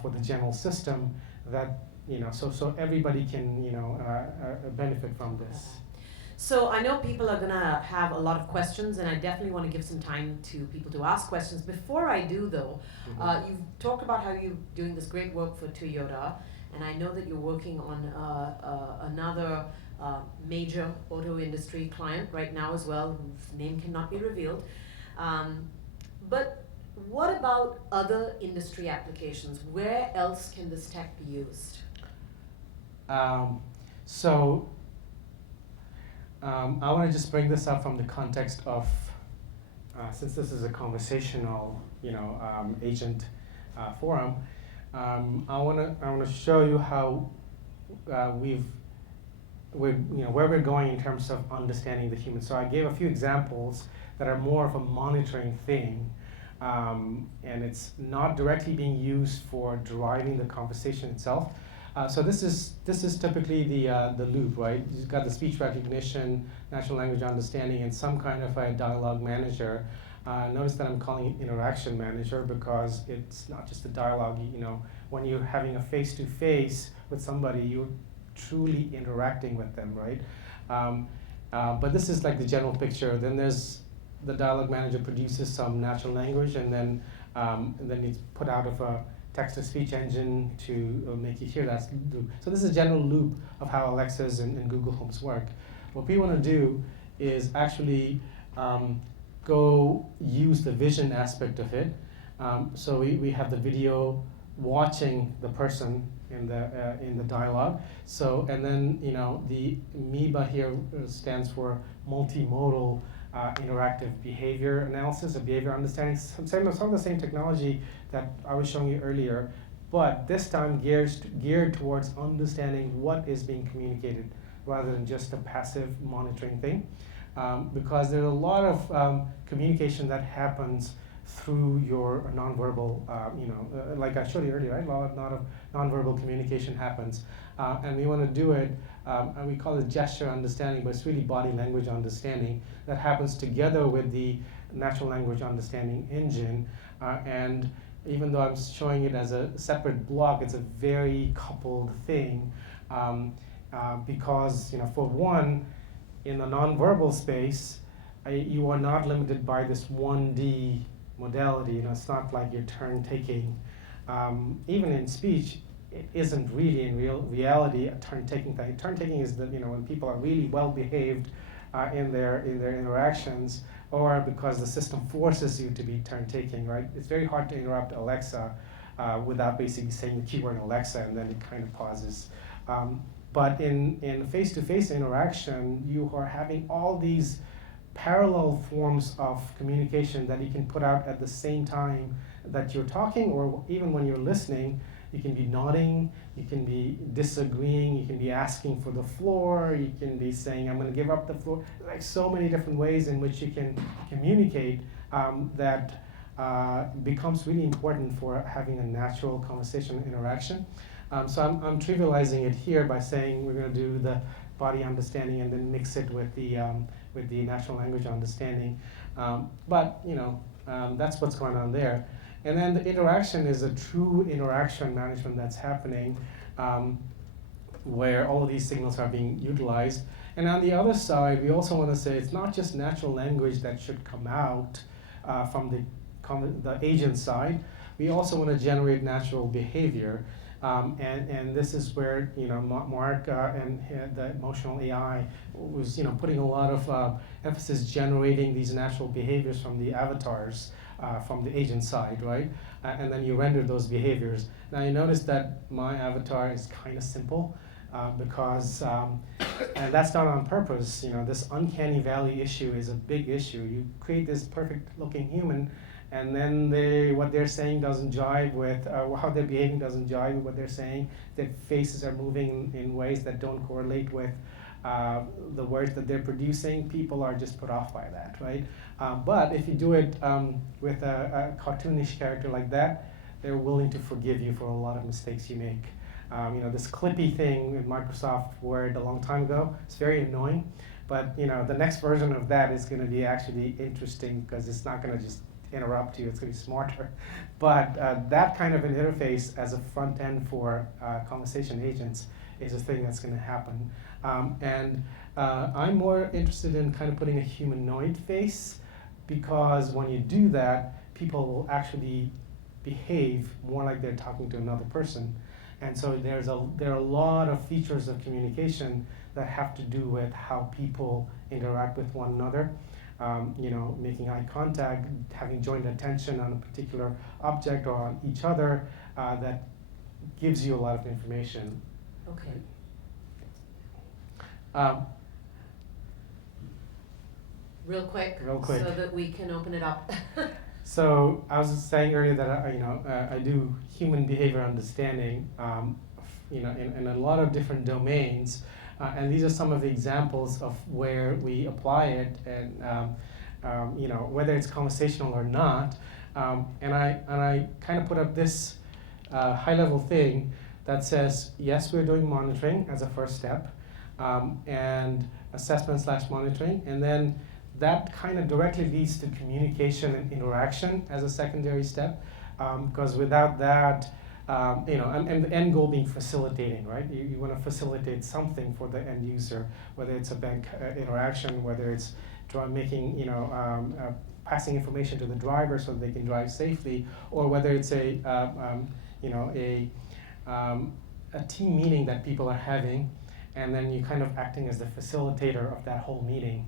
for the general system that, so everybody can, benefit from this. So I know people are gonna have a lot of questions, and I definitely want to give some time to people to ask questions. Before I do, though, you've talked about how you're doing this great work for Toyota, and I know that you're working on another major auto industry client right now as well, whose name cannot be revealed. But what about other industry applications? Where else can this tech be used? I want to just bring this up from the context of, since this is a conversational, agent forum, I want to show you how where we're going in terms of understanding the human. So I gave a few examples that are more of a monitoring thing, and it's not directly being used for driving the conversation itself. So this is typically the loop, right? You've got the speech recognition, natural language understanding, and some kind of a dialogue manager. Notice that I'm calling it interaction manager because it's not just a dialogue. When you're having a face-to-face with somebody, you're truly interacting with them, right? But this is like the general picture. Then there's the dialogue manager produces some natural language, and then it's put out of a text-to-speech engine to make you hear that loop. So this is a general loop of how Alexas and Google Homes work. What we want to do is actually go use the vision aspect of it. So we have the video watching the person in the dialogue. So, and then the MIBA here stands for multimodal interactive behavior analysis or behavior understanding. Some of the same technology that I was showing you earlier, but this time geared towards understanding what is being communicated rather than just a passive monitoring thing. Because there's a lot of communication that happens through your nonverbal, like I showed you earlier, right? A lot of nonverbal communication happens. And we want to do it, and we call it gesture understanding, but it's really body language understanding that happens together with the natural language understanding engine. And even though I'm showing it as a separate block, it's a very coupled thing. Because, for one, in the nonverbal space, you are not limited by this 1D modality. It's not like you're turn taking. Even in speech, it isn't really in reality a turn taking thing. Turn taking is when people are really well behaved in their interactions, or because the system forces you to be turn taking. Right? It's very hard to interrupt Alexa without basically saying the keyword Alexa, and then it kind of pauses. But in face-to-face interaction, you are having all these parallel forms of communication that you can put out at the same time that you're talking, or even when you're listening. You can be nodding, you can be disagreeing, you can be asking for the floor, you can be saying, I'm going to give up the floor. Like so many different ways in which you can communicate that becomes really important for having a natural conversational interaction. So I'm trivializing it here by saying we're going to do the body understanding and then mix it with the natural language understanding. But that's what's going on there. And then the interaction is a true interaction management that's happening, where all of these signals are being utilized. And on the other side, we also want to say it's not just natural language that should come out from the agent side. We also want to generate natural behavior. And this is where Mark and the emotional AI was putting a lot of emphasis generating these natural behaviors from the avatars from the agent side, right? And then you render those behaviors. Now you notice that my avatar is kind of simple because, and that's not on purpose. This uncanny valley issue is a big issue. You create this perfect-looking human, and then what they're saying doesn't jive with how they're behaving doesn't jive with what they're saying. Their faces are moving in ways that don't correlate with the words that they're producing. People are just put off by that, right? But if you do it with a cartoonish character like that, they're willing to forgive you for a lot of mistakes you make. This Clippy thing with Microsoft Word a long time ago, it's very annoying. But the next version of that is going to be actually interesting because it's not going to just interrupt you, it's going to be smarter. But that kind of an interface as a front end for conversation agents is a thing that's going to happen. And I'm more interested in kind of putting a humanoid face, because when you do that, people will actually behave more like they're talking to another person. And so there are a lot of features of communication that have to do with how people interact with one another. Making eye contact, having joint attention on a particular object or on each other, that gives you a lot of information. Okay. Real quick, so that we can open it up. So I was saying earlier that I do human behavior understanding, in a lot of different domains, and these are some of the examples of where we apply it, and whether it's conversational or not. And I kind of put up this high-level thing that says, yes, we're doing monitoring as a first step, and assessment/monitoring, and then that kind of directly leads to communication and interaction as a secondary step, because without that, and the end goal being facilitating, right? You want to facilitate something for the end user, whether it's a bank interaction, whether it's passing information to the driver so that they can drive safely, or whether it's a team meeting that people are having, and then you kind of acting as the facilitator of that whole meeting.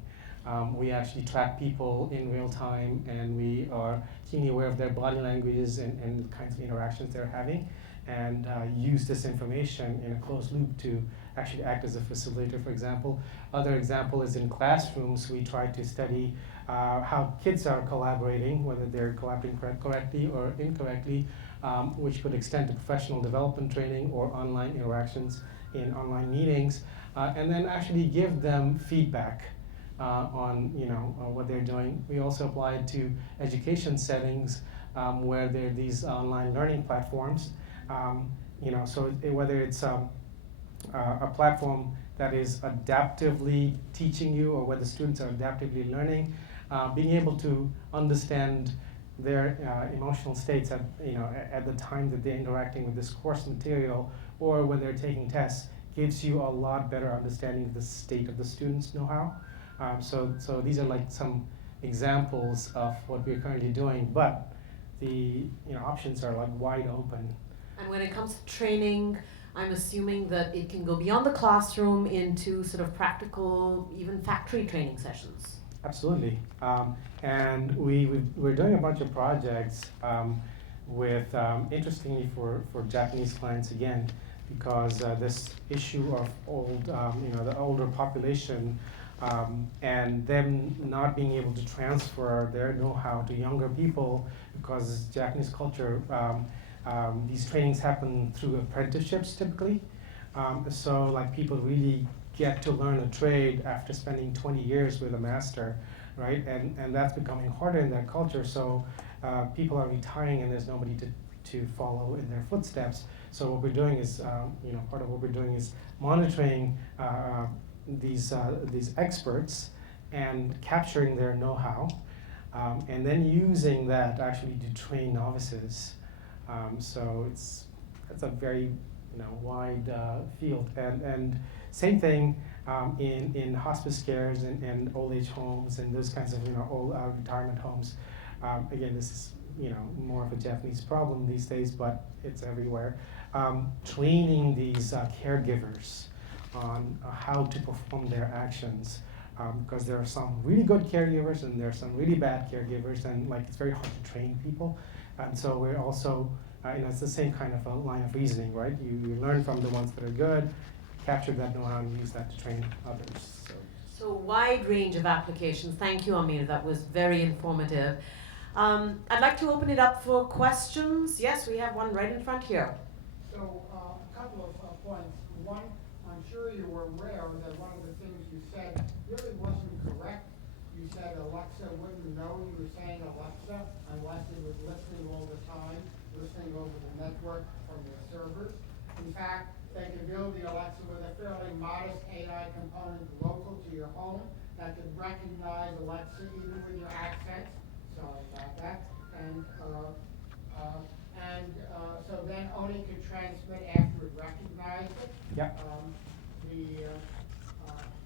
We actually track people in real time, and we are keenly aware of their body languages and the kinds of interactions they're having, and use this information in a closed loop to actually act as a facilitator, for example. Other example is in classrooms, we try to study how kids are collaborating, whether they're collaborating correctly or incorrectly, which could extend to professional development training or online interactions in online meetings, and then actually give them feedback on what they're doing. We also apply it to education settings where there are these online learning platforms. Whether it's a platform that is adaptively teaching you, or whether students are adaptively learning, being able to understand their emotional states at the time that they're interacting with this course material, or when they're taking tests, gives you a lot better understanding of the state of the students' know-how. So these are like some examples of what we're currently doing, but the options are like wide open. And when it comes to training, I'm assuming that it can go beyond the classroom into sort of practical, even factory training sessions. Absolutely. And we're doing a bunch of projects with, interestingly for Japanese clients again, because this issue of the older population and them not being able to transfer their know-how to younger people, because Japanese culture, these trainings happen through apprenticeships typically. So like people really get to learn a trade after spending 20 years with a master, right? And that's becoming harder in that culture. So people are retiring and there's nobody to follow in their footsteps. So what we're doing is, part of what we're doing is monitoring these experts and capturing their know-how, and then using that actually to train novices. So it's a very wide field, and same thing in hospice cares and old age homes and those kinds of old retirement homes. Again, this is more of a Japanese problem these days, but it's everywhere. Training these caregivers on how to perform their actions, because there are some really good caregivers and there are some really bad caregivers, and like it's very hard to train people. And so we're also, it's the same kind of a line of reasoning, right? You learn from the ones that are good, capture that know-how, and use that to train others. So wide range of applications. Thank you, Amir. That was very informative. I'd like to open it up for questions. Yes, we have one right in front here. So a couple of points. One, I'm sure you were aware that one of the things you said really wasn't correct. You said Alexa wouldn't know you were saying Alexa unless it was listening all the time, listening over the network from the servers. In fact, they can build the Alexa with a fairly modest AI component local to your home that could recognize Alexa even with your accents. Sorry about that. So then Oni could transmit after it recognized it. Yep.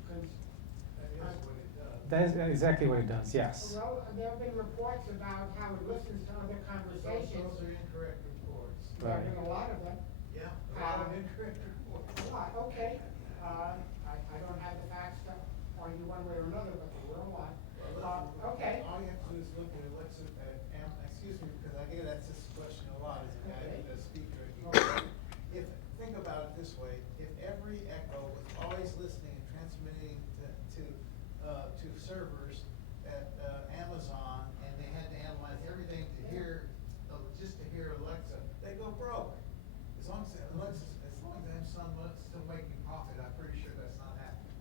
That is what it does. That is exactly what it does, yes. Well, there have been reports about how it listens to other conversations. Those are incorrect reports. There have been a lot of them. Yeah, a lot of incorrect reports. A lot, okay. I don't have the facts to argue one way or another, but there were a lot. Okay. All you have to do is look at Alexa, excuse me, because I get asked this question a lot as a guy who's a speaker. Think about it this way, if every echo was always listening and transmitting to servers at Amazon, and they had to analyze everything to hear, just to hear Alexa, they go broke. As long as Amazon still making profit, I'm pretty sure that's not happening.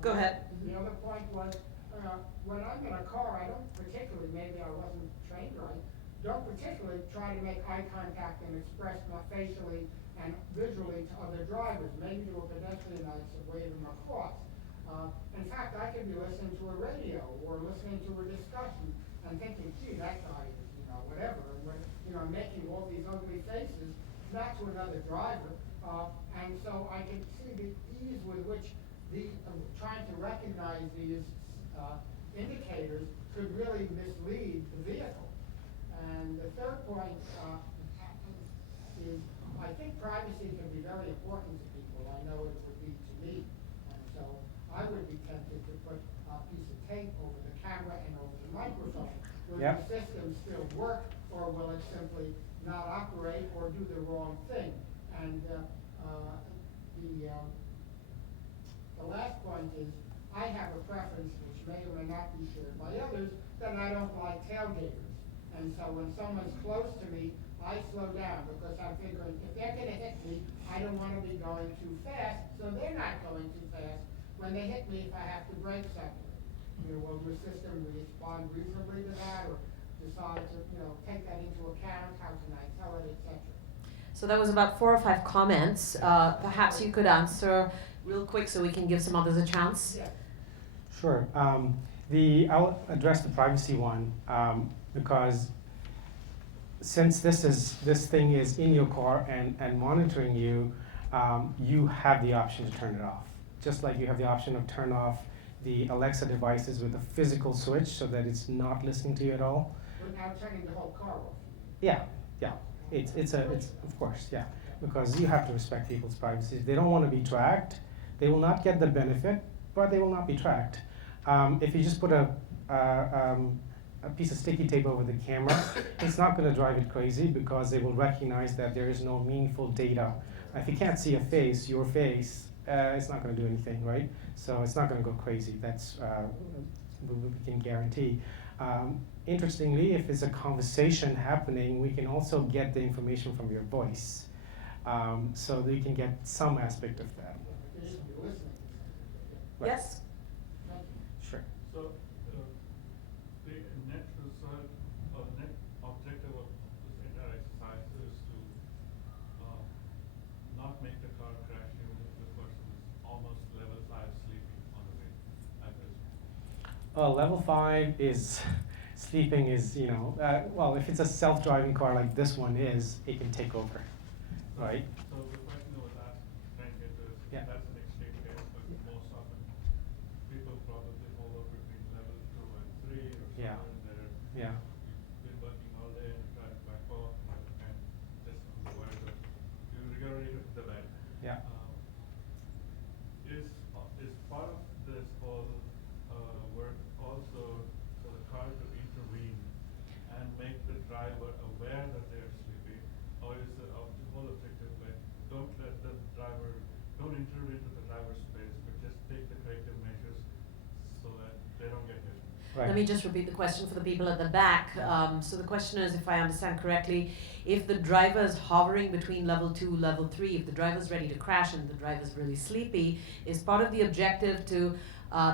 Go ahead. The other point was, when I'm in a car, I don't particularly, maybe I wasn't trained right, don't particularly try to make eye contact and express my facially and visually to other drivers. Maybe to a pedestrian, I wave them across. In fact, I could be listening to a radio or listening to a discussion and thinking, gee, that guy is, whatever. And when, I'm making all these ugly faces, not to another driver. And so I can see the ease with which trying to recognize these indicators could really mislead the vehicle. And the third point is, I think privacy can be very important to people. I know it would be to me. And so I would be tempted to put a piece of tape over the camera and over the microphone. Will Yep. the system still work, or will it simply not operate or do the wrong thing? And the last point is, I have a preference, which may or may not be shared by others, that I don't like tailgaters. And so when someone's close to me, I slow down, because I'm figuring if they're gonna hit me, I don't wanna be going too fast, so they're not going too fast. When they hit me, if I have to brake suddenly, will your system respond reasonably to that, or decide to, take that into account, how can I tell it, etc.? So that was about 4 or 5 comments. Perhaps you could answer real quick so we can give some others a chance. Yeah. Sure. I'll address the privacy one because since this thing is in your car and monitoring you, you have the option to turn it off. Just like you have the option of turn off the Alexa devices with a physical switch so that it's not listening to you at all. But now turning the whole car off. Yeah, yeah. It's of course, yeah. Because you have to respect people's privacy. If they don't want to be tracked, they will not get the benefit, but they will not be tracked. If you just put a piece of sticky tape over the camera, it's not going to drive it crazy because they will recognize that there is no meaningful data. If you can't see a face, your face, it's not going to do anything, right? So it's not going to go crazy. That's we can guarantee. Interestingly, if it's a conversation happening, we can also get the information from your voice. So that you can get some aspect of that. They should be listening. Right. Yes? Thank you. Sure. So, the net result or net objective of this entire exercise is to not make the car crash even if the person is almost level 5 sleeping on the way. I presume. Level 5 is sleeping is, well, if it's a self-driving car like this one is, it can take over, right? So the question I was trying to get to is, Yeah. that's an extreme case, but most often people probably hover between level 2 and 3 or Yeah. somewhere in there. Yeah. You've been working all day and you try to back off and just avoid it. You're already hit the bed. Yeah. Is part of this whole work also for the car to intervene and make the driver aware that they're sleeping, or is the whole objective like don't intervene with the driver's space, but just take the corrective measures so that they don't get hit? Right. Let me just repeat the question for the people at the back. So the question is, if I understand correctly, if the driver is hovering between level 2, level 3, if the driver's ready to crash and the driver's really sleepy, is part of the objective to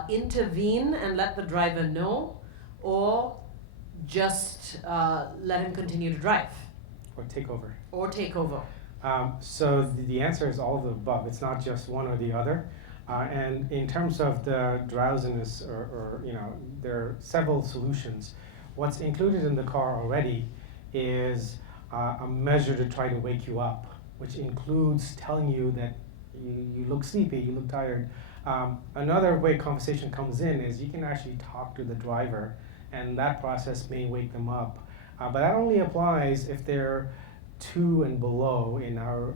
intervene and let the driver know, or just let him continue to drive Or take over. or take over? So the answer is all of the above. It's not just one or the other. And in terms of the drowsiness, or there are several solutions. What's included in the car already is a measure to try to wake you up, which includes telling you that you look sleepy, you look tired. Another way conversation comes in is you can actually talk to the driver, and that process may wake them up. But that only applies if they're 2 and below in our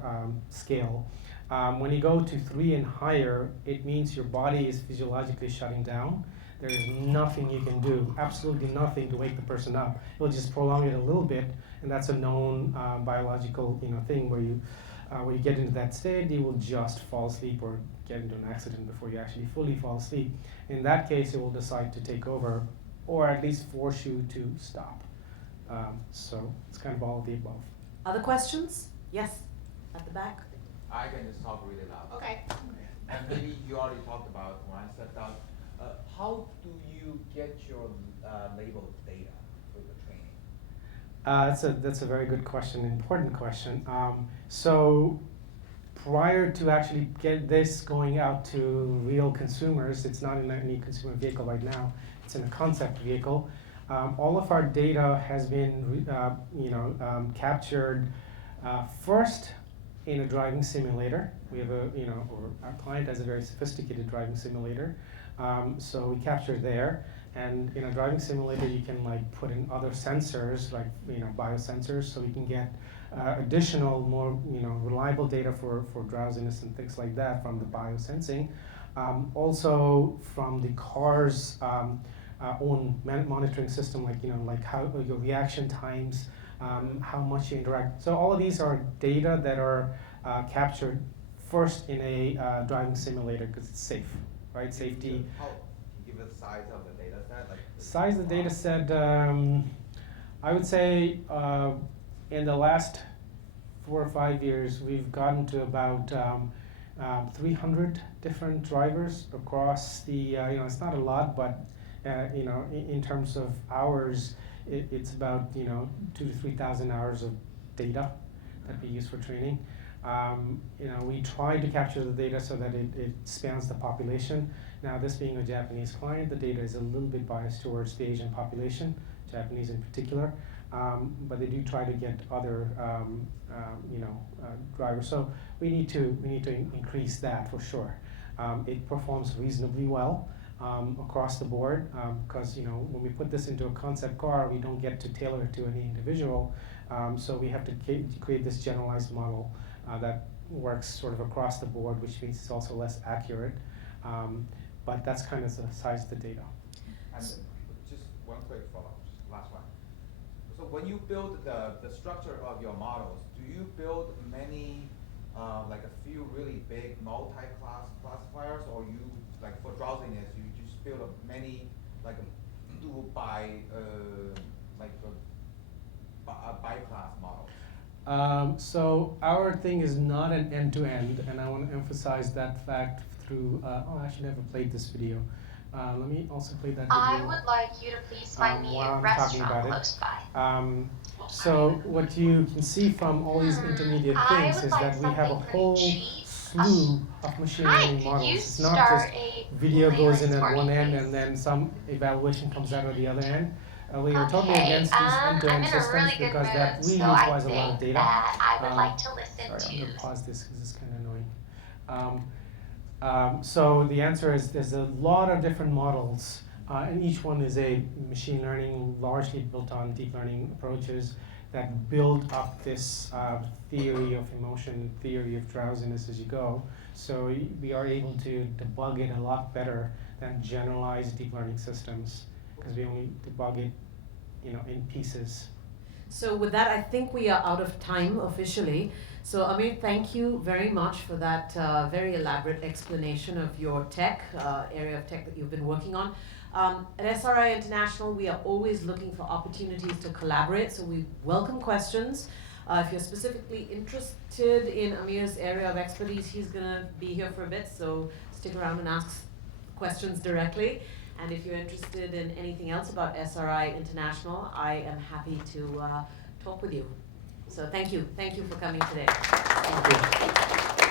scale. When you go to 3 and higher, it means your body is physiologically shutting down. There is nothing you can do, absolutely nothing to wake the person up. It'll just prolong it a little bit, and that's a known biological thing where you get into that state, you will just fall asleep or get into an accident before you actually fully fall asleep. In that case, it will decide to take over, or at least force you to stop. So it's kind of all of the above. Other questions? Yes, at the back. I can just talk really loud. Okay. And maybe you already talked about when I stepped out. How do you get your labeled data for the training? That's a very good question, important question. So prior to actually get this going out to real consumers, it's not in any consumer vehicle right now. It's in a concept vehicle. All of our data has been captured first in a driving simulator. We have or our client has a very sophisticated driving simulator. So we capture there, and in a driving simulator you can put in other sensors like biosensors, so we can get additional more reliable data for drowsiness and things like that from the biosensing. Also from the car's own monitoring system, like like how your reaction times, how much you interact. So all of these are data that are captured first in a driving simulator because it's safe, right? Safety. How can you give us size of the data set? Like Size of the data set, I would say in the last 4 or 5 years, we've gotten to about 300 different drivers across the, it's not a lot, but in terms of hours, it's about 2,000 to 3,000 hours of data that we use for training. We try to capture the data so that it spans the population. Now, this being a Japanese client, the data is a little bit biased towards the Asian population, Japanese in particular, but they do try to get other, drivers. So we need to increase that for sure. It performs reasonably well across the board because when we put this into a concept car, we don't get to tailor it to any individual. So we have to create this generalized model that works sort of across the board, which means it's also less accurate. But that's kind of the size of the data. And just one quick follow-up, just last one. So when you build the structure of your models, do you build many, like a few really big multi-class classifiers, or you, like for drowsiness, you just build many, like do by by-class models? So our thing is not an end-to-end, and I want to emphasize that fact through, actually I never played this video. Let me also play that video. I would like you to please find me while a I'm talking restaurant about it. close by. So what you can see from all these intermediate I things would is like that we have a something pretty whole cheap. slew of machine Hi, learning could models. you It's not start just a video goes in playlist at for one me, end please? and then some evaluation comes out of the other end. We are totally Okay, against these I'm end-to-end in a systems really good because that mood, really so I requires a lot of think data. that I would like to Sorry, listen I'm going to to. pause this because it's kind of annoying. So the answer is there's a lot of different models, and each one is a machine learning largely built on deep learning approaches that build up this theory of emotion, theory of drowsiness as you go. So we are able to debug it a lot better than generalized deep learning systems because we only debug it, in pieces. So with that, I think we are out of time officially. So Amir, thank you very much for that very elaborate explanation of your tech, area of tech that you've been working on. At SRI International, we are always looking for opportunities to collaborate, so we welcome questions. If you're specifically interested in Amir's area of expertise, he's going to be here for a bit, so stick around and ask questions directly. And if you're interested in anything else about SRI International, I am happy to talk with you. So thank you for coming today. Thank you.